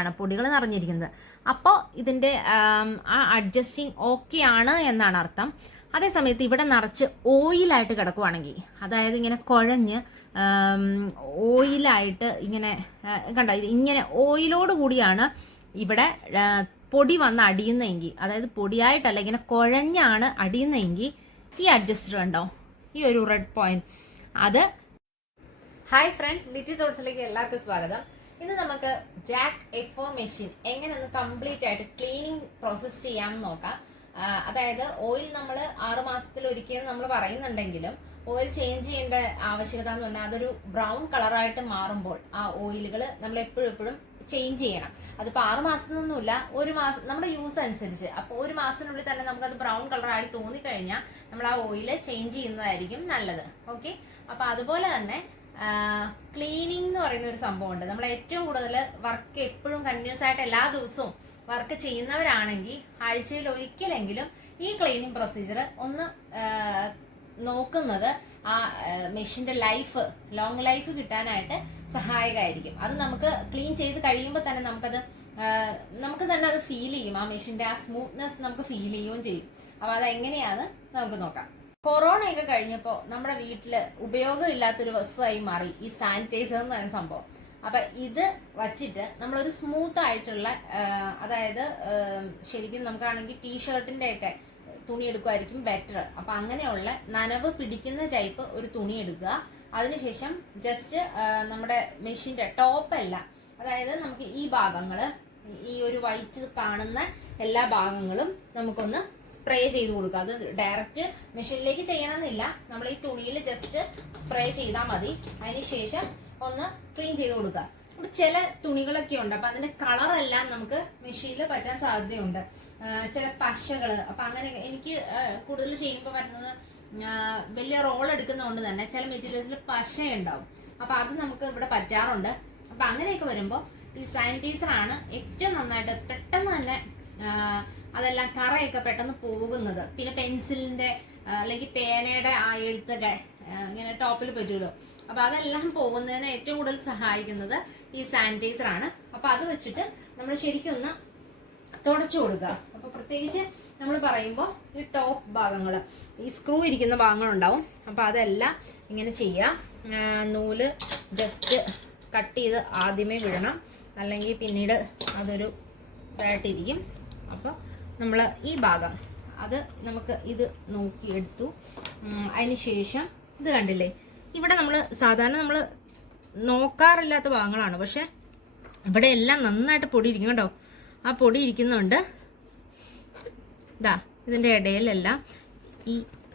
ആണ് പൊടികൾ നിറഞ്ഞിരിക്കുന്നത്. അപ്പോൾ ഇതിന്റെ ആം, അഡ്ജസ്റ്റിംഗ് ഓക്കെ ആണ് എന്നാണ് അർത്ഥം. അതേസമയത്ത് ഇവിടെ നിറച്ച് ഓയിലായിട്ട് കിടക്കുവാണെങ്കിൽ അതായത് ഇങ്ങനെ കുഴഞ്ഞ് ഓയിലായിട്ട് ഇങ്ങനെ കണ്ടോ ഇങ്ങനെ ഓയിലോട് കൂടിയാണ് ഇവിടെ പൊടി വന്ന് അടിയുന്നതെങ്കിൽ അതായത് പൊടിയായിട്ടല്ല ഇങ്ങനെ കുഴഞ്ഞാണ് അടിയുന്നതെങ്കിൽ ഈ അഡ്ജസ്റ്റർ കണ്ടോ ഈ ഒരു റെഡ് പോയിന്റ് അത് ഹായ് ഫ്രണ്ട്സ് ലിറ്റി തോട്ട്സിലേക്ക് എല്ലാവർക്കും സ്വാഗതം. ഇന്ന് നമുക്ക് ജാക്ക് എഫോ മെഷീൻ എങ്ങനെ കംപ്ലീറ്റ് ആയിട്ട് ക്ലീനിങ് പ്രോസസ്സ് ചെയ്യാമെന്ന് നോക്കാം. അതായത് ഓയിൽ നമ്മൾ ആറ് മാസത്തിൽ ഒരിക്കലും നമ്മൾ പറയുന്നുണ്ടെങ്കിലും ഓയിൽ ചേഞ്ച് ചെയ്യേണ്ട ആവശ്യകത എന്ന് പറഞ്ഞാൽ അതൊരു ബ്രൗൺ കളറായിട്ട് മാറുമ്പോൾ ആ ഓയിലുകൾ നമ്മൾ എപ്പോഴും എപ്പോഴും ചേഞ്ച് ചെയ്യണം. അതിപ്പോൾ ആറ് മാസത്തിനൊന്നുമില്ല ഒരു മാസം നമ്മുടെ യൂസ് അനുസരിച്ച്. അപ്പോൾ ഒരു മാസത്തിനുള്ളിൽ തന്നെ നമുക്കത് ബ്രൗൺ കളറായി തോന്നിക്കഴിഞ്ഞാൽ നമ്മൾ ആ ഓയിൽ ചേഞ്ച് ചെയ്യുന്നതായിരിക്കും നല്ലത്. ഓക്കെ അപ്പോൾ അതുപോലെ തന്നെ ക്ലീനിങ് എന്ന് പറയുന്ന ഒരു സംഭവമുണ്ട്. നമ്മൾ ഏറ്റവും കൂടുതൽ വർക്ക് എപ്പോഴും കണ്ടിന്യൂസ് ആയിട്ട് എല്ലാ ദിവസവും വർക്ക് ചെയ്യുന്നവരാണെങ്കിൽ ആഴ്ചയിൽ ഒരിക്കലെങ്കിലും ഈ ക്ലീനിങ് പ്രൊസീജിയർ ഒന്ന് നോക്കുന്നത് ആ മെഷീന്റെ ലൈഫ് ലോങ് ലൈഫ് കിട്ടാനായിട്ട് സഹായകമായിരിക്കും. അത് നമുക്ക് ക്ലീൻ ചെയ്ത് കഴിയുമ്പോൾ തന്നെ നമുക്കത് നമുക്ക് തന്നെ അത് ഫീൽ ചെയ്യും. ആ മെഷീന്റെ ആ സ്മൂത്ത്നെസ് നമുക്ക് ഫീൽ ചെയ്യുകയും ചെയ്യും. അപ്പോൾ അത് എങ്ങനെയാണ് നമുക്ക് നോക്കാം. കൊറോണയൊക്കെ കഴിഞ്ഞപ്പോൾ നമ്മുടെ വീട്ടിൽ ഉപയോഗമില്ലാത്തൊരു വസ്തുവായി മാറി ഈ സാനിറ്റൈസർ എന്ന് പറയുന്ന സംഭവം. അപ്പൊ ഇത് വച്ചിട്ട് നമ്മളൊരു സ്മൂത്ത് ആയിട്ടുള്ള അതായത് ശരിക്കും നമുക്കാണെങ്കിൽ ടീഷർട്ടിന്റെ ഒക്കെ തുണി എടുക്കുമായിരിക്കും ബെറ്റർ അപ്പൊ അങ്ങനെയുള്ള നനവ് പിടിക്കുന്ന ടൈപ്പ് ഒരു തുണി എടുക്കുക. അതിനുശേഷം ജസ്റ്റ് നമ്മുടെ മെഷീന്റെ ടോപ്പല്ല അതായത് നമുക്ക് ഈ ഭാഗങ്ങൾ ഈ ഒരു വൈറ്റ് കാണുന്ന എല്ലാ ഭാഗങ്ങളും നമുക്കൊന്ന് സ്പ്രേ ചെയ്ത് കൊടുക്കുക. അത് ഡയറക്റ്റ് മെഷീനിലേക്ക് ചെയ്യണമെന്നില്ല. നമ്മൾ ഈ തുണിയിൽ ജസ്റ്റ് സ്പ്രേ ചെയ്താൽ മതി അതിനുശേഷം ഒന്ന് ക്ലീൻ ചെയ്ത് കൊടുക്കുക. അപ്പൊ ചില തുണികളൊക്കെ ഉണ്ട്. അപ്പൊ അതിന്റെ കളറെല്ലാം നമുക്ക് മെഷീനിൽ പറ്റാൻ സാധ്യതയുണ്ട്. ചില പശകൾ അപ്പൊ അങ്ങനെ എനിക്ക് കൂടുതൽ ചെയ്യുമ്പോൾ വരുന്നത് വലിയ റോൾ എടുക്കുന്നതുകൊണ്ട് തന്നെ ചില മെറ്റീരിയൽസിൽ പശയുണ്ടാവും. അപ്പൊ അത് നമുക്ക് ഇവിടെ പറ്റാറുണ്ട്. അപ്പൊ അങ്ങനെയൊക്കെ വരുമ്പോൾ ആണ് ഏറ്റവും നന്നായിട്ട് പെട്ടെന്ന് തന്നെ അതെല്ലാം കറയൊക്കെ പെട്ടെന്ന് പോകുന്നത്. പിന്നെ പെൻസിലിന്റെ അല്ലെങ്കിൽ പേനയുടെ ആ എഴുത്തൊക്കെ ഇങ്ങനെ ടോപ്പിൽ പറ്റുമല്ലോ അപ്പൊ അതെല്ലാം പോകുന്നതിന് ഏറ്റവും കൂടുതൽ സഹായിക്കുന്നത് ഈ സാനിറ്റൈസർ ആണ്. അപ്പൊ അത് വെച്ചിട്ട് നമ്മൾ ശരിക്കും ഒന്ന് തുടച്ചു കൊടുക്കുക. അപ്പൊ പ്രത്യേകിച്ച് നമ്മൾ പറയുമ്പോൾ ഈ ടോപ്പ് ഭാഗങ്ങൾ ഈ സ്ക്രൂ ഇരിക്കുന്ന ഭാഗങ്ങളുണ്ടാവും അപ്പൊ അതെല്ലാം ഇങ്ങനെ ചെയ്യുക. നൂൽ ജസ്റ്റ് കട്ട് ചെയ്ത് ആദ്യമേ വിടണം. അല്ലെങ്കിൽ പിന്നീട് അതൊരു ഇതായിട്ടിരിക്കും. അപ്പോൾ നമ്മൾ ഈ ഭാഗം അത് നമുക്ക് ഇത് നോക്കി എടുത്തു ഉം, അതിന് ശേഷം ഇത് കണ്ടില്ലേ? ഇവിടെ നമ്മൾ സാധാരണ നമ്മൾ നോക്കാറില്ലാത്ത ഭാഗങ്ങളാണ്. പക്ഷെ ഇവിടെ എല്ലാം നന്നായിട്ട് പൊടി ഇരിക്കും കേട്ടോ ആ പൊടി ഇരിക്കുന്നുണ്ട്. ഇതാ ഇതിന്റെ ഇടയിലെല്ലാം ഈ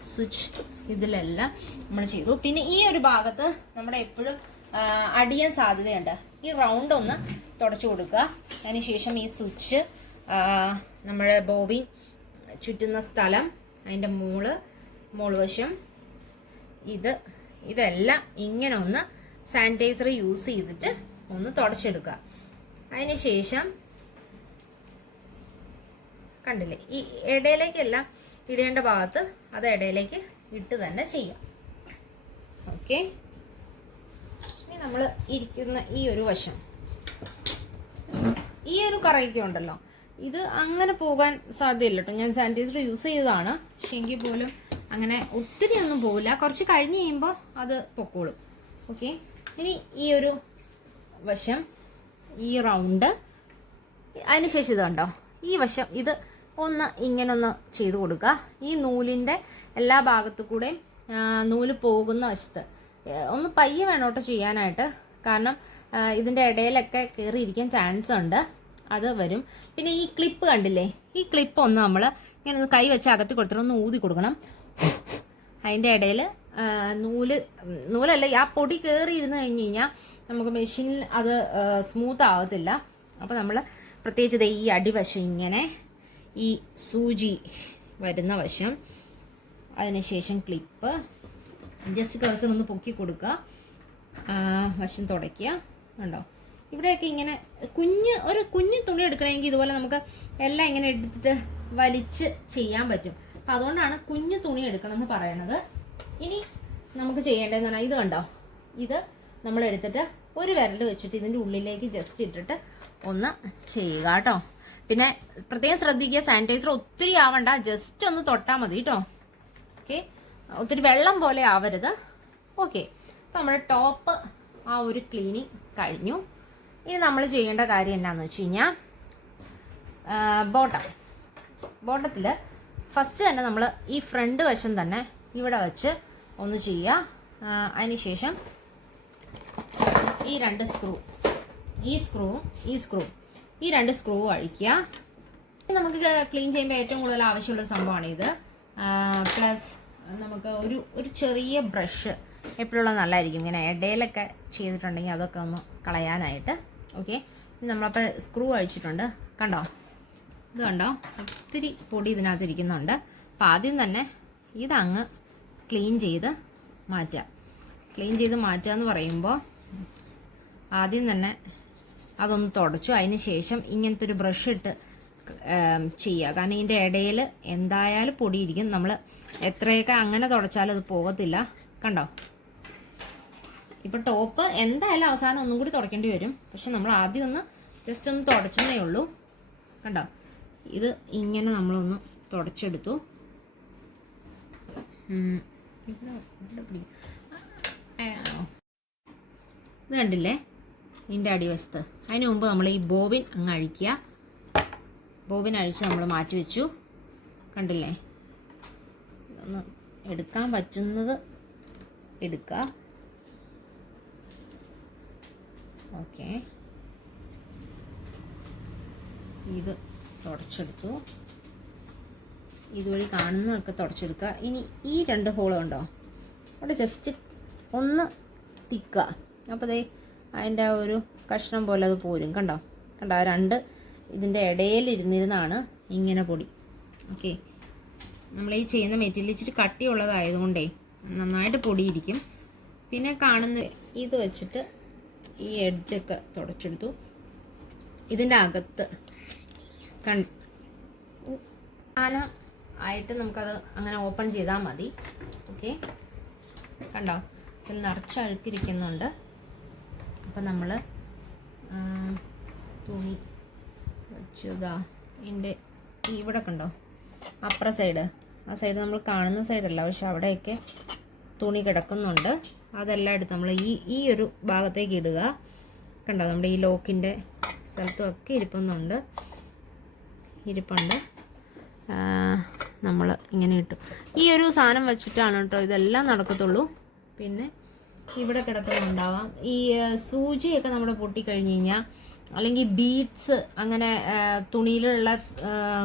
സ്വിച്ച് ഇതിലെല്ലാം നമ്മൾ ചെയ്തു. പിന്നെ ഈ ഒരു ഭാഗത്ത് നമ്മുടെ എപ്പോഴും അടിയാൻ സാധ്യതയുണ്ട്. ഈ റൗണ്ട് ഒന്ന് തുടച്ചു കൊടുക്കുക. അതിനുശേഷം ഈ സ്വിച്ച് നമ്മുടെ ബോബിൻ ചുറ്റുന്ന സ്ഥലം അതിന്റെ മൂൾ മുളവശം ഇത് ഇതെല്ലാം ഇങ്ങനെ ഒന്ന് സാനിറ്റൈസർ യൂസ് ചെയ്തിട്ട് ഒന്ന് തുടച്ചെടുക്കുക. അതിനുശേഷം കണ്ടില്ലേ ഈ ഇടയിലേക്കെല്ലാം ഇടേണ്ട ഭാഗത്ത് അത് ഇടയിലേക്ക് ഇട്ട് തന്നെ ചെയ്യാം. ഓക്കെ നമ്മൾ ഇരിക്കുന്ന ഈ ഒരു വശം. ഈ ഒരു കറയൊക്കെ ഉണ്ടല്ലോ. ഇത് അങ്ങനെ പോകാൻ സാധ്യതയില്ല കേട്ടോ. ഞാൻ സാനിറ്റൈസർ യൂസ് ചെയ്തതാണ്. പക്ഷെ എങ്കിൽ പോലും അങ്ങനെ ഒത്തിരി ഒന്നും പോകില്ല കുറച്ച് കഴിഞ്ഞ് കഴിയുമ്പോൾ അത് പൊക്കോളും. ഓക്കെ ഇനി ഈ ഒരു വശം ഈ റൗണ്ട് അതിനുശേഷം ഇത് കണ്ടോ? ഈ വശം ഇത് ഒന്ന് ഇങ്ങനെ ഒന്ന് ചെയ്തു കൊടുക്കുക. ഈ നൂലിന്റെ എല്ലാ ഭാഗത്തു കൂടെയും നൂൽ പോകുന്ന വശത്ത്. ഒന്ന് പയ്യെ വേണം കേട്ടോ ചെയ്യാനായിട്ട്. കാരണം ഇതിന്റെ ഇടയിലൊക്കെ കയറിയിരിക്കാൻ ചാൻസ് ഉണ്ട്. അത് വരും. പിന്നെ ഈ ക്ലിപ്പ് കണ്ടില്ലേ? ഈ ക്ലിപ്പ് ഒന്ന് നമ്മൾ ഇങ്ങനെ ഒന്ന് കൈ വെച്ച് അകത്തി കൊടുത്തിട്ട് ഒന്ന് ഊതി കൊടുക്കണം. അതിന്റെ ഇടയിൽ നൂൽ നൂലല്ല ആ പൊടി കയറി ഇരുന്ന് കഴിഞ്ഞ് കഴിഞ്ഞാൽ നമുക്ക് മെഷീനിൽ അത് സ്മൂത്ത് ആവത്തില്ല. അപ്പോൾ നമ്മൾ പ്രത്യേകിച്ച് ഈ അടിവശം ഇങ്ങനെ ഈ സൂചി വരുന്ന വശം. അതിനുശേഷം ക്ലിപ്പ് ജസ്റ്റ് കർസർ ഒന്ന് പൊക്കി കൊടുക്കുക. വശം തുടയ്ക്കുക. ഉണ്ടോ ഇവിടെയൊക്കെ ഇങ്ങനെ കുഞ്ഞ് ഒരു കുഞ്ഞ് തുണി എടുക്കണമെങ്കിൽ ഇതുപോലെ നമുക്ക് എല്ലാം ഇങ്ങനെ എടുത്തിട്ട് വലിച്ച് ചെയ്യാൻ പറ്റും. അപ്പം അതുകൊണ്ടാണ് കുഞ്ഞു തുണി എടുക്കണം എന്ന് പറയണത്. ഇനി നമുക്ക് ചെയ്യേണ്ടതെന്ന് പറഞ്ഞാൽ ഇത് കണ്ടോ? ഇത് നമ്മൾ എടുത്തിട്ട് ഒരു വിരൽ വെച്ചിട്ട് ഇതിന്റെ ഉള്ളിലേക്ക് ജസ്റ്റ് ഇട്ടിട്ട് ഒന്ന് ചെയ്യുക കേട്ടോ. പിന്നെ പ്രത്യേകം ശ്രദ്ധിക്കുക സാനിറ്റൈസർ ഒത്തിരി ആവണ്ട. ജസ്റ്റ് ഒന്ന് തൊട്ടാൽ മതി കേട്ടോ. ഓക്കെ ഒത്തിരി വെള്ളം പോലെ ആവരുത്. ഓക്കെ അപ്പം നമ്മുടെ ടോപ്പ് ആ ഒരു ക്ലീനിങ് കഴിഞ്ഞു. ഇനി നമ്മൾ ചെയ്യേണ്ട കാര്യം എന്താണെന്ന് വെച്ച് കഴിഞ്ഞാൽ ബോട്ടം ബോട്ടത്തിൽ ഫസ്റ്റ് തന്നെ നമ്മൾ ഈ ഫ്രണ്ട് വശം തന്നെ ഇവിടെ വെച്ച് ഒന്ന് ചെയ്യുക. അതിനുശേഷം ഈ രണ്ട് സ്ക്രൂ ഈ സ്ക്രൂവും ഈ സ്ക്രൂ ഈ രണ്ട് സ്ക്രൂ അഴിക്കുക. നമുക്ക് ക്ലീൻ ചെയ്യുമ്പോൾ ഏറ്റവും കൂടുതൽ ആവശ്യമുള്ള സംഭവമാണ് ഇത്. പ്ലസ് നമുക്ക് ഒരു ഒരു ചെറിയ ബ്രഷ് എപ്പോഴുള്ള നല്ലതായിരിക്കും ഇങ്ങനെ ഇടയിലൊക്കെ ചെയ്തിട്ടുണ്ടെങ്കിൽ അതൊക്കെ ഒന്ന് കളയാനായിട്ട്. ഓക്കെ നമ്മളപ്പോൾ സ്ക്രൂ അഴിച്ചിട്ടുണ്ട്. കണ്ടോ? ഇത് കണ്ടോ? ഒത്തിരി പൊടി ഇതിനകത്ത് ഇരിക്കുന്നുണ്ട്. അപ്പം ആദ്യം തന്നെ ഇതങ്ങ് ക്ലീൻ ചെയ്ത് മാറ്റുക. ക്ലീൻ ചെയ്ത് മാറ്റുക എന്ന് പറയുമ്പോൾ ആദ്യം തന്നെ അതൊന്ന് തുടച്ചു. അതിന് ശേഷം ഇങ്ങനത്തെ ഒരു ബ്രഷ് ഇട്ട് ചെയ്യുക കാരണം ഇതിന്റെ ഇടയിൽ എന്തായാലും പൊടിയിരിക്കും. നമ്മൾ എത്രയൊക്കെ അങ്ങനെ തുടച്ചാലും അത് പോകത്തില്ല. കണ്ടോ? ഇപ്പം ടോപ്പ് എന്തായാലും അവസാനം ഒന്നും കൂടി തുടയ്ക്കേണ്ടി വരും. പക്ഷെ നമ്മൾ ആദ്യം ഒന്ന് ജസ്റ്റ് ഒന്ന് തുടച്ചതേ ഉള്ളൂ. കണ്ടോ? ഇത് ഇങ്ങനെ നമ്മളൊന്ന് തുടച്ചെടുത്തു. ഇത് കണ്ടില്ലേ? ഇതിന്റെ അടിവശത്ത്. അതിന് മുമ്പ് നമ്മൾ ഈ ബോബിൻ അങ്ങ് അഴിക്കുക. ബോബിൻ അഴിച്ച് നമ്മൾ മാറ്റി വെച്ചു. കണ്ടില്ലേ? ഒന്ന് എടുക്കാൻ പറ്റുന്നത് എടുക്കുക ഓക്കെ. ഇത് തുടച്ചെടുത്തു. ഇതുവഴി കാണുന്നതൊക്കെ തുടച്ചെടുക്കുക ഇനി ഈ രണ്ട് ഹോൾ ഉണ്ടോ അവിടെ ജസ്റ്റ് ഒന്ന് തിക്കുക അപ്പോൾ ദേ അതിന്റെ ഒരു കഷ്ണം പോലെ അത് പോരും. കണ്ടോ? കണ്ടോ? രണ്ട് ഇതിന്റെ ഇടയിൽ ഇരുന്നിരുന്നാണ് ഇങ്ങനെ പൊടി. ഓക്കെ. നമ്മൾ ഈ ചെയ്യുന്ന മെറ്റീരിയൽ ഇച്ചിരി കട്ടിയുള്ളതായതുകൊണ്ടേ നന്നായിട്ട് പൊടിയിരിക്കും. പിന്നെ കാണുന്ന ഇത് വെച്ചിട്ട് ഈ എഡ്ജൊക്കെ തുടച്ചെടുത്തു. ഇതിന്റെ അകത്ത് കൺ കാലം ആയിട്ട് നമുക്കത് അങ്ങനെ ഓപ്പൺ ചെയ്താൽ മതി. ഓക്കെ. കണ്ടോ? ഇതിൽ നിറച്ച് അഴുക്കിരിക്കുന്നുണ്ട്. അപ്പം നമ്മൾ തുണി വെച്ചതാ ഇതിന്റെ ഇവിടെ കണ്ടോ? അപ്പുറ സൈഡ് ആ സൈഡ് നമ്മൾ കാണുന്ന സൈഡല്ല പക്ഷെ അവിടെയൊക്കെ തുണി കിടക്കുന്നുണ്ട്. അതെല്ലാം എടുത്ത് നമ്മൾ ഈ ഈ ഒരു ഭാഗത്തേക്ക് ഇടുക. കണ്ടോ നമ്മുടെ ഈ ലോക്കിന്റെ സ്ഥലത്തും ഒക്കെ ഇരിപ്പുന്നുണ്ട്. ഇരിപ്പുണ്ട്. നമ്മൾ ഇങ്ങനെ ഇട്ടു. ഈ ഒരു സാധനം വെച്ചിട്ടാണ് കേട്ടോ ഇതെല്ലാം നടക്കത്തുള്ളൂ. പിന്നെ ഇവിടെ കിടക്കുന്നുണ്ടാവാം. ഈ സൂചിയൊക്കെ നമ്മുടെ പൊട്ടിക്കഴിഞ്ഞ് കഴിഞ്ഞാൽ അല്ലെങ്കിൽ ബീഡ്സ് അങ്ങനെ തുണിയിലുള്ള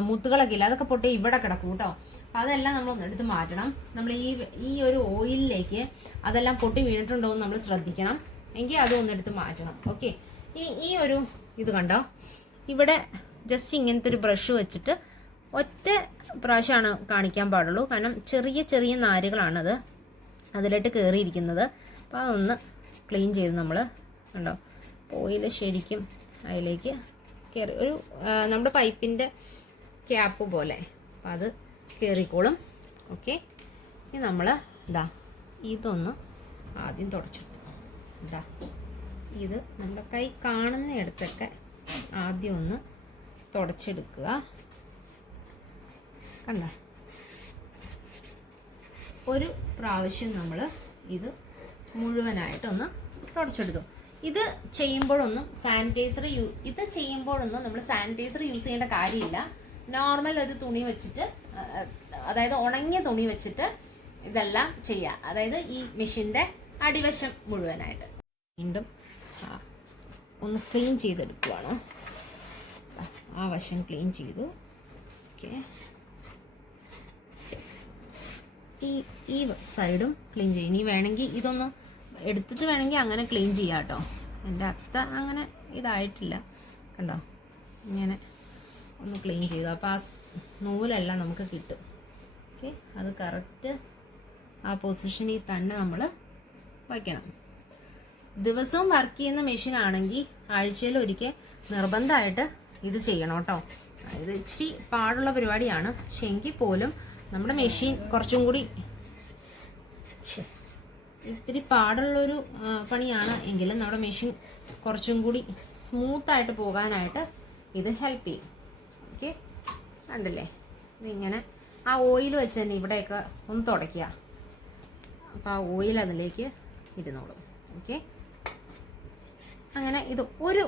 മുത്തുകളൊക്കെ ഇല്ല അതൊക്കെ പൊട്ടി ഇവിടെ കിടക്കും കേട്ടോ. അപ്പം അതെല്ലാം നമ്മൾ എടുത്ത് മാറ്റണം. നമ്മൾ ഈ ഈ ഒരു ഓയിലിലേക്ക് അതെല്ലാം പൊട്ടി വീണിട്ടുണ്ടോ എന്ന് നമ്മൾ ശ്രദ്ധിക്കണം. എങ്കിൽ അതും ഒന്ന് എടുത്ത് മാറ്റണം. ഓക്കെ? ഇനി ഈ ഒരു ഇത് കണ്ടോ? ഇവിടെ ജസ്റ്റ് ഇങ്ങനത്തെ ഒരു ബ്രഷ് വെച്ചിട്ട് ഒറ്റ പ്രാവശ്യമാണ് കാണിക്കാൻ പാടുള്ളൂ. കാരണം ചെറിയ ചെറിയ നാരുകളാണത് അതിലോട്ട് കയറിയിരിക്കുന്നത് അപ്പോൾ അതൊന്ന് ക്ലീൻ ചെയ്ത് നമ്മൾ കണ്ടോ? ഓയിൽ ശരിക്കും അതിലേക്ക് കയറി ഒരു നമ്മുടെ പൈപ്പിന്റെ ക്യാപ്പ് പോലെ. അപ്പം അത് കയറിക്കോളും ഓക്കെ? ഇനി നമ്മൾ ഇതാ ഇതൊന്ന് ആദ്യം തുടച്ചെടുത്തു ഇതാ ഇത് നമ്മുടെ കൈ കാണുന്നിടത്തൊക്കെ ആദ്യം ഒന്ന് തുടച്ചെടുക്കുക. കണ്ട? ഒരു പ്രാവശ്യം നമ്മൾ ഇത് മുഴുവനായിട്ടൊന്ന് തുടച്ചെടുത്തു. ഇത് ചെയ്യുമ്പോഴൊന്നും സാനിറ്റൈസർ യൂ ഇത് ചെയ്യുമ്പോഴൊന്നും നമ്മൾ സാനിറ്റൈസർ യൂസ് ചെയ്യേണ്ട കാര്യമില്ല. നോർമൽ ഒരു തുണി വെച്ചിട്ട് അതായത് ഉണങ്ങിയ തുണി വെച്ചിട്ട് ഇതെല്ലാം ചെയ്യുക അതായത് ഈ മെഷീന്റെ അടിവശം മുഴുവനായിട്ട്. വീണ്ടും ഒന്ന് ക്ലീൻ ചെയ്തെടുക്കുവാണ്. ആ വശം ക്ലീൻ ചെയ്തു. ഓക്കെ. ഈ ഈ സൈഡും ക്ലീൻ ചെയ്യും. ഇനി വേണമെങ്കിൽ ഇതൊന്ന് എടുത്തിട്ട് വേണമെങ്കിൽ അങ്ങനെ ക്ലീൻ ചെയ്യാം കേട്ടോ എന്റെ അത്ത അങ്ങനെ ഇതായിട്ടില്ല. കണ്ടോ? ഇങ്ങനെ ഒന്ന് ക്ലീൻ ചെയ്തു. അപ്പോൾ ആ നൂലെല്ലാം നമുക്ക് കിട്ടും. ഓക്കെ അത് കറക്റ്റ് ആ പൊസിഷനിൽ തന്നെ നമ്മൾ വയ്ക്കണം. ദിവസവും വർക്ക് ചെയ്യുന്ന മെഷീൻ ആണെങ്കിൽ ആഴ്ചയിൽ ഒരിക്കൽ നിർബന്ധമായിട്ട് ഇത് ചെയ്യണം കേട്ടോ ഇത് ഇച്ചിരി പാടുള്ള പരിപാടിയാണ്. പക്ഷെ എങ്കിൽ പോലും നമ്മുടെ മെഷീൻ കുറച്ചും കൂടി ഇത്തിരി പാടുള്ളൊരു പണിയാണ്. എങ്കിലും നമ്മുടെ മെഷീൻ കുറച്ചും കൂടി സ്മൂത്തായിട്ട് പോകാനായിട്ട് ഇത് ഹെൽപ്പ് ചെയ്യും. ഓക്കെ? കണ്ടില്ലേ? ഇതിങ്ങനെ ആ ഓയിൽ വെച്ച് തന്നെ ഇവിടെയൊക്കെ ഒന്ന് തുടയ്ക്കുക. അപ്പോൾ ആ ഓയിൽ അതിലേക്ക് ഇരുന്നോളും ഓക്കെ? അങ്ങനെ ഇത് ഒരു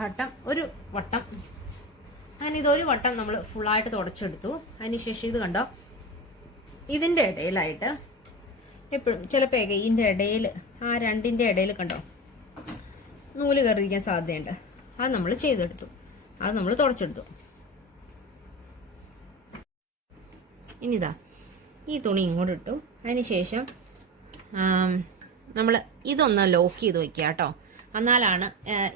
ഘട്ടം ഒരു വട്ടം. അങ്ങനെ ഇതൊരു വട്ടം നമ്മൾ ഫുള്ളായിട്ട് തുടച്ചെടുത്തു. അതിനുശേഷം ഇത് കണ്ടോ? ഇതിന്റെ ഇടയിലായിട്ട് എപ്പോഴും ചിലപ്പോൾ ഇതിന്റെ ഇടയിൽ ആ രണ്ടിന്റെ ഇടയിൽ കണ്ടോ? നൂൽ കയറിയിരിക്കാൻ സാധ്യതയുണ്ട്. അത് നമ്മൾ ചെയ്തെടുത്തു. അത് നമ്മൾ തുടച്ചെടുത്തു. ഇനിതാ ഈ തുണി ഇങ്ങോട്ട് ഇട്ടു. അതിന് ശേഷം നമ്മൾ ഇതൊന്ന് ലോക്ക് ചെയ്ത് വയ്ക്കുക കേട്ടോ. എന്നാലാണ്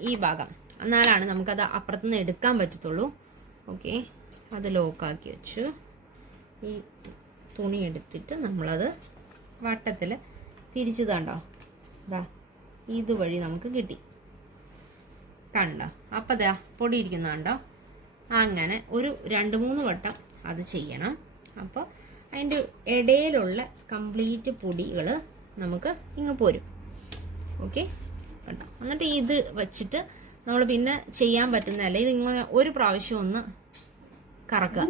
ഈ ഭാഗം. എന്നാലാണ് നമുക്കത് അപ്പുറത്തുനിന്ന് എടുക്കാൻ പറ്റത്തുള്ളൂ. ഓക്കെ. അത് ലോക്കാക്കി വെച്ചു. ഈ തുണി എടുത്തിട്ട് നമ്മളത് വട്ടത്തിൽ തിരിച്ച് കണ്ടോ ഇതാ ഇതുവഴി നമുക്ക് കിട്ടി. കണ്ടോ? അപ്പം ദാ പൊടിയിരിക്കുന്ന കണ്ടോ അങ്ങനെ ഒരു രണ്ട് മൂന്ന് വട്ടം അത് ചെയ്യണം. അപ്പോൾ അതിന്റെ ഇടയിലുള്ള കംപ്ലീറ്റ് പൊടികൾ നമുക്ക് ഇങ്ങ് പോരും. ഓക്കെ? കണ്ടോ? എന്നിട്ട് ഇത് വച്ചിട്ട് നമ്മൾ പിന്നെ ചെയ്യാൻ പറ്റുന്നതല്ല? ഇത് ഇങ്ങനെ ഒരു പ്രാവശ്യം ഒന്ന് കറക്കുക.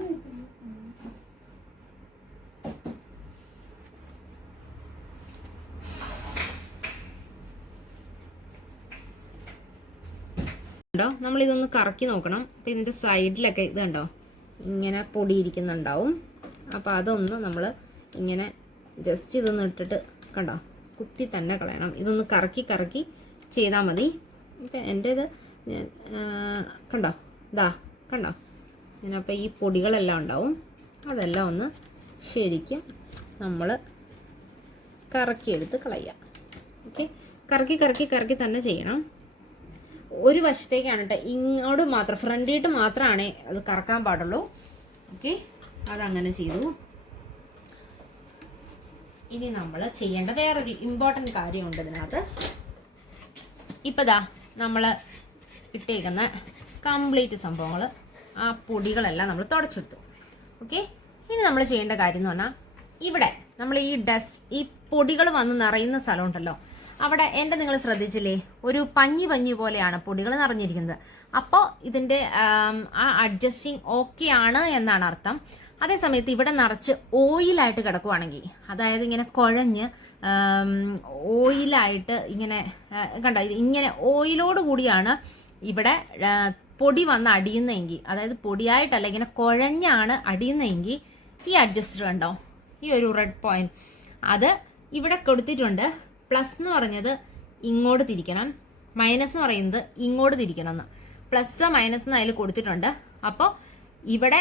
ഉണ്ടോ നമ്മൾ ഇതൊന്ന് കറക്കി നോക്കണം. അപ്പം ഇതിന്റെ സൈഡിലൊക്കെ ഇത് കണ്ടോ? ഇങ്ങനെ പൊടിയിരിക്കുന്നുണ്ടാവും. അപ്പോൾ അതൊന്ന് നമ്മൾ ഇങ്ങനെ ജസ്റ്റ് ഇതൊന്ന് ഇട്ടിട്ട് കണ്ടോ? കുത്തി തന്നെ കളയണം. ഇതൊന്ന് കറക്കി കറക്കി ചെയ്താൽ മതി. ഇപ്പം എന്റെ ഇത് കണ്ടോ? ഇതാ കണ്ടോ? ഞാനപ്പോൾ ഈ പൊടികളെല്ലാം ഉണ്ടാവും. അതെല്ലാം ഒന്ന് ശരിക്കും നമ്മൾ കറക്കിയെടുത്ത് കളയുക ഓക്കെ? കറക്കി കറക്കി കറക്കി തന്നെ ചെയ്യണം. ഒരു വശത്തേക്കാണ് കേട്ടോ. ഇങ്ങോട്ട് മാത്രം ഫ്രണ്ടിട്ട് മാത്രമാണ് അത് കറക്കാൻ പാടുള്ളൂ. ഓക്കെ അതങ്ങനെ ചെയ്തു. ഇനി നമ്മൾ ചെയ്യേണ്ട വേറൊരു ഇമ്പോർട്ടന്റ് കാര്യമുണ്ട് ഇതിനകത്ത്. ഇപ്പം ദാ നമ്മൾ ഇട്ടേക്കുന്ന കംപ്ലീറ്റ് സംഭവങ്ങൾ ആ പൊടികളെല്ലാം നമ്മൾ തുടച്ചെടുത്തു. ഓക്കെ ഇനി നമ്മൾ ചെയ്യേണ്ട കാര്യം എന്ന് പറഞ്ഞാൽ ഇവിടെ നമ്മൾ ഈ ഡസ്റ്റ് ഈ പൊടികൾ വന്ന് നിറയുന്ന സ്ഥലം ഉണ്ടല്ലോ. അവിടെ എന്റെ നിങ്ങൾ ശ്രദ്ധിച്ചില്ലേ? ഒരു പഞ്ഞി പഞ്ഞി പോലെയാണ് പൊടികൾ നിറഞ്ഞിരിക്കുന്നത്. അപ്പോൾ ഇതിന്റെ ആം, അഡ്ജസ്റ്റിംഗ് ഓക്കെ ആണ് എന്നാണ് അർത്ഥം. അതേസമയത്ത് ഇവിടെ നിറച്ച് ഓയിലായിട്ട് കിടക്കുവാണെങ്കിൽ അതായത് ഇങ്ങനെ കുഴഞ്ഞ് ഓയിലായിട്ട് ഇങ്ങനെ കണ്ടോ? ഇങ്ങനെ ഓയിലോട് കൂടിയാണ് ഇവിടെ പൊടി വന്ന് അടിയുന്നതെങ്കിൽ അതായത് പൊടിയായിട്ടല്ല ഇങ്ങനെ കുഴഞ്ഞാണ് അടിയുന്നതെങ്കിൽ ഈ അഡ്ജസ്റ്റർ കണ്ടോ? ഈ ഒരു റെഡ് പോയിന്റ് അത് ഇവിടെ കൊടുത്തിട്ടുണ്ട്. പ്ലസ് എന്ന് പറഞ്ഞത് ഇങ്ങോട്ട് തിരിക്കണം. മൈനസ് എന്ന് പറയുന്നത് ഇങ്ങോട്ട് തിരിക്കണം എന്ന്. പ്ലസ് മൈനസ് എന്ന് അതിൽ കൊടുത്തിട്ടുണ്ട്. അപ്പോൾ ഇവിടെ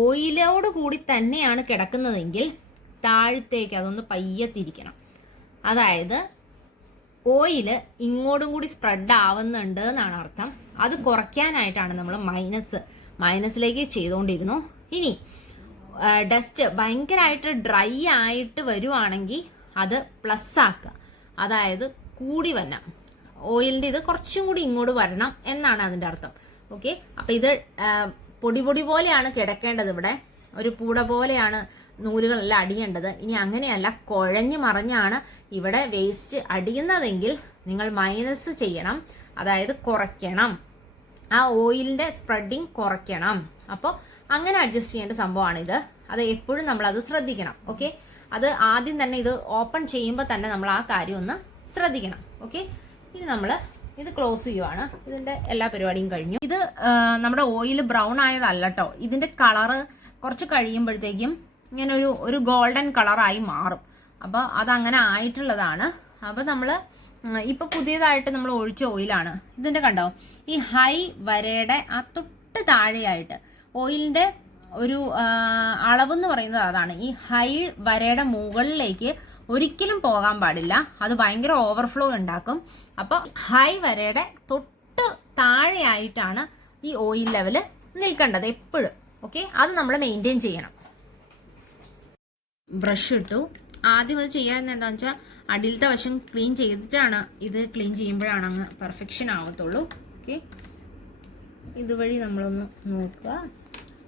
ഓയിലോട് കൂടി തന്നെയാണ് കിടക്കുന്നതെങ്കിൽ താഴത്തേക്ക് അതൊന്ന് പയ്യെ തിരിക്കണം. അതായത് ഓയിൽ ഇങ്ങോട്ടും കൂടി സ്പ്രെഡ് ആവുന്നുണ്ട് എന്നാണ് അർത്ഥം. അത് കുറയ്ക്കാനായിട്ടാണ് നമ്മൾ മൈനസ് മൈനസിലേക്ക് ചെയ്തുകൊണ്ടിരുന്നു. ഇനി ഡസ്റ്റ് ഭയങ്കരമായിട്ട് ഡ്രൈ ആയിട്ട് വരുവാണെങ്കിൽ അത് പ്ലസ് ആക്കുക. അതായത് കൂടി വരണം. ഓയിലിന്റെ ഇത് കുറച്ചും കൂടി ഇങ്ങോട്ട് വരണം എന്നാണ് അതിന്റെ അർത്ഥം. ഓക്കെ അപ്പം ഇത് പൊടി പൊടി പോലെയാണ് കിടക്കേണ്ടത് ഇവിടെ. ഒരു പൂട പോലെയാണ് നൂലുകളെല്ലാം അടിയേണ്ടത്. ഇനി അങ്ങനെയല്ല കുഴഞ്ഞു മറിഞ്ഞാണ് ഇവിടെ വേസ്റ്റ് അടിയുന്നതെങ്കിൽ നിങ്ങൾ മൈനസ് ചെയ്യണം. അതായത് കുറയ്ക്കണം. ആ ഓയിലിന്റെ സ്പ്രെഡിങ് കുറയ്ക്കണം. അപ്പോൾ അങ്ങനെ അഡ്ജസ്റ്റ് ചെയ്യേണ്ട സംഭവമാണിത്. അത് എപ്പോഴും നമ്മളത് ശ്രദ്ധിക്കണം. ഓക്കെ അത് ആദ്യം തന്നെ ഇത് ഓപ്പൺ ചെയ്യുമ്പോൾ തന്നെ നമ്മൾ ആ കാര്യം ഒന്ന് ശ്രദ്ധിക്കണം. ഓക്കെ? ഇനി നമ്മൾ ഇത് ക്ലോസ് ചെയ്യുവാണ്. ഇതിന്റെ എല്ലാ പരിപാടിയും കഴിഞ്ഞു. ഇത് നമ്മുടെ ഓയിൽ ബ്രൗൺ ആയതല്ല കേട്ടോ ഇതിന്റെ കളറ് കുറച്ച് കഴിയുമ്പോഴത്തേക്കും ഇങ്ങനെ ഒരു ഒരു ഗോൾഡൻ കളറായി മാറും. അപ്പോൾ അതങ്ങനെ ആയിട്ടുള്ളതാണ്. അപ്പോൾ നമ്മൾ ഇപ്പൊ പുതിയതായിട്ട് നമ്മൾ ഒഴിച്ച ഓയിലാണ്. ഇതിന്റെ കണ്ടോ? ഈ ഹൈ വരയുടെ ആ തൊട്ട് താഴെയായിട്ട് ഓയിലിന്റെ ഒരു അളവ് എന്ന് പറയുന്നത് അതാണ്. ഈ ഹൈ വരയുടെ മുകളിലേക്ക് ഒരിക്കലും പോകാൻ പാടില്ല. അത് ഭയങ്കര ഓവർഫ്ലോ ഉണ്ടാക്കും. അപ്പോൾ ഹൈ വരയുടെ തൊട്ട് താഴെയായിട്ടാണ് ഈ ഓയിൽ ലെവൽ നിൽക്കേണ്ടത് എപ്പോഴും. ഓക്കെ അത് നമ്മൾ മെയിന്റെയിൻ ചെയ്യണം. ബ്രഷ് ഇട്ടു. ആദ്യം അത് ചെയ്യാൻ എന്താണെന്ന് വെച്ചാൽ അടിയിലത്തെ വശം ക്ലീൻ ചെയ്തിട്ടാണ് ഇത് ക്ലീൻ ചെയ്യുമ്പോഴാണ് അങ്ങ് പെർഫെക്ഷൻ ആവത്തുള്ളൂ. ഓക്കെ ഇതുവഴി നമ്മളൊന്ന് നോക്കുക.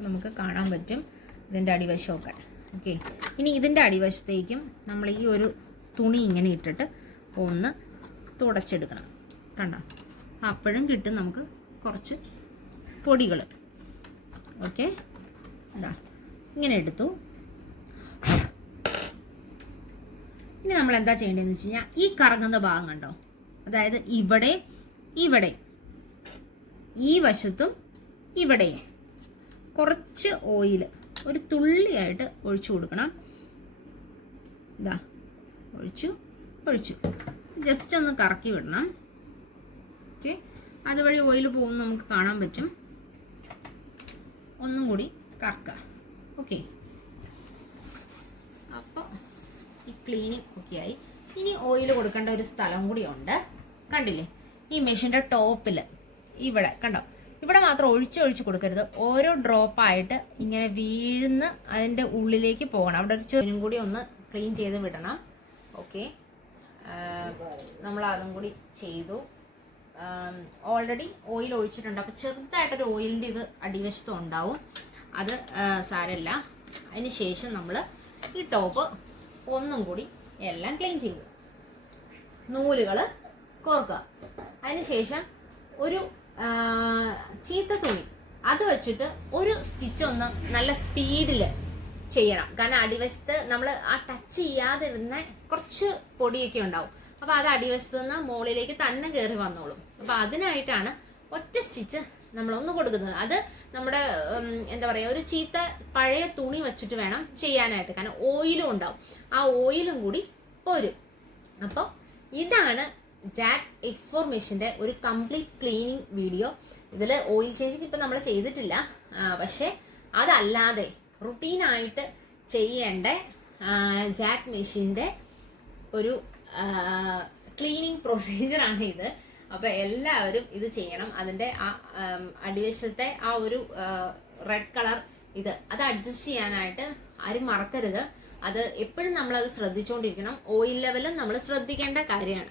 നമുക്ക് കാണാൻ പറ്റും ഇതിന്റെ അടിവശമൊക്കെ. ഓക്കെ ഇനി ഇതിന്റെ അടിവശത്തേക്കും നമ്മൾ ഈ ഒരു തുണി ഇങ്ങനെ ഇട്ടിട്ട് ഒന്ന് തുടച്ചെടുക്കണം. കണ്ടോ? അപ്പോഴും കിട്ടും നമുക്ക് കുറച്ച് പൊടികൾ. ഓക്കെ എന്താ ഇങ്ങനെ എടുത്തു. ഇനി നമ്മൾ എന്താ ചെയ്യേണ്ടതെന്ന് വെച്ച് കഴിഞ്ഞാൽ ഈ കറങ്ങുന്ന ഭാഗം കണ്ടോ? അതായത് ഇവിടെ ഇവിടെ. ഈ വശത്തും ഇവിടെയും. കുറച്ച് ഓയിൽ ഒരു തുള്ളിയായിട്ട് ഒഴിച്ചു കൊടുക്കണം. ഇതാ ഒഴിച്ചു ഒഴിച്ചു. ജസ്റ്റ് ഒന്ന് കറക്കി വിടണം. ഓക്കെ അതുവഴി ഓയിൽ പോകും നമുക്ക് കാണാൻ പറ്റും. ഒന്നും കൂടി കറക്കുക. ഓക്കെ അപ്പോൾ ഈ ക്ലീനിങ് ഒക്കെ ആയി. ഇനി ഓയിൽ കൊടുക്കേണ്ട ഒരു സ്ഥലം കൂടി ഉണ്ട്. കണ്ടില്ലേ? ഈ മെഷീന്റെ ടോപ്പിൽ ഇവിടെ കണ്ടോ? ഇവിടെ മാത്രം ഒഴിച്ച് ഒഴിച്ച് കൊടുക്കരുത്. ഓരോ ഡ്രോപ്പായിട്ട് ഇങ്ങനെ വീഴുന്ന അതിന്റെ ഉള്ളിലേക്ക് പോകണം. അവിടെ ഒരു ചെറിയും കൂടി ഒന്ന് ക്ലീൻ ചെയ്ത് വിടണം. ഓക്കെ നമ്മൾ അതും കൂടി ചെയ്തു. ഓൾറെഡി ഓയിൽ ഒഴിച്ചിട്ടുണ്ട്. അപ്പോൾ ചെറുതായിട്ടൊരു ഓയിലിന്റെ ഇത് അടിവശത്തും ഉണ്ടാവും. അത് സാരമില്ല. അതിന് ശേഷം നമ്മൾ ഈ ടോപ്പ് ഒന്നും കൂടി എല്ലാം ക്ലീൻ ചെയ്തു നൂലുകൾ കോർക്കുക. അതിനുശേഷം ഒരു ചീത്ത തുണി. അത് വെച്ചിട്ട് ഒരു സ്റ്റിച്ച് ഒന്ന് നല്ല സ്പീഡിൽ ചെയ്യണം. കാരണം അടിവശത്ത് നമ്മൾ ആ ടച്ച് ചെയ്യാതിരുന്ന കുറച്ച് പൊടിയൊക്കെ ഉണ്ടാവും. അപ്പോൾ അത് അടിവശത്ത് നിന്ന് മുകളിലേക്ക് തന്നെ കയറി വന്നോളും. അപ്പോൾ അതിനായിട്ടാണ് ഒറ്റ സ്റ്റിച്ച് നമ്മൾ ഒന്ന് കൊടുക്കുന്നത്. അത് നമ്മുടെ എന്താ പറയുക ഒരു ചീത്ത പഴയ തുണി വെച്ചിട്ട് വേണം ചെയ്യാനായിട്ട്. കാരണം ഓയിലും ഉണ്ടാവും. ആ ഓയിലും കൂടി പോരും. അപ്പോൾ ഇതാണ് ജാക്ക് എഫ് ഫോർ മെഷീന്റെ ഒരു കംപ്ലീറ്റ് ക്ലീനിങ് വീഡിയോ ഇതിൽ ഓയിൽ ചേഞ്ചിങ് ഇപ്പം നമ്മൾ ചെയ്തിട്ടില്ല. പക്ഷേ അതല്ലാതെ റുട്ടീനായിട്ട് ചെയ്യേണ്ട ജാക്ക് മെഷീന്റെ ഒരു ക്ലീനിങ് പ്രൊസീജിയറാണ് ഇത്. അപ്പോൾ എല്ലാവരും ഇത് ചെയ്യണം. അതിന്റെ ആ അടിവശത്തെ ആ ഒരു റെഡ് കളർ ഇത്. അത് അഡ്ജസ്റ്റ് ചെയ്യാനായിട്ട് ആരും മറക്കരുത്. അത് എപ്പോഴും നമ്മളത് ശ്രദ്ധിച്ചുകൊണ്ടിരിക്കണം ഓയിൽ ലെവലും നമ്മൾ ശ്രദ്ധിക്കേണ്ട കാര്യമാണ്.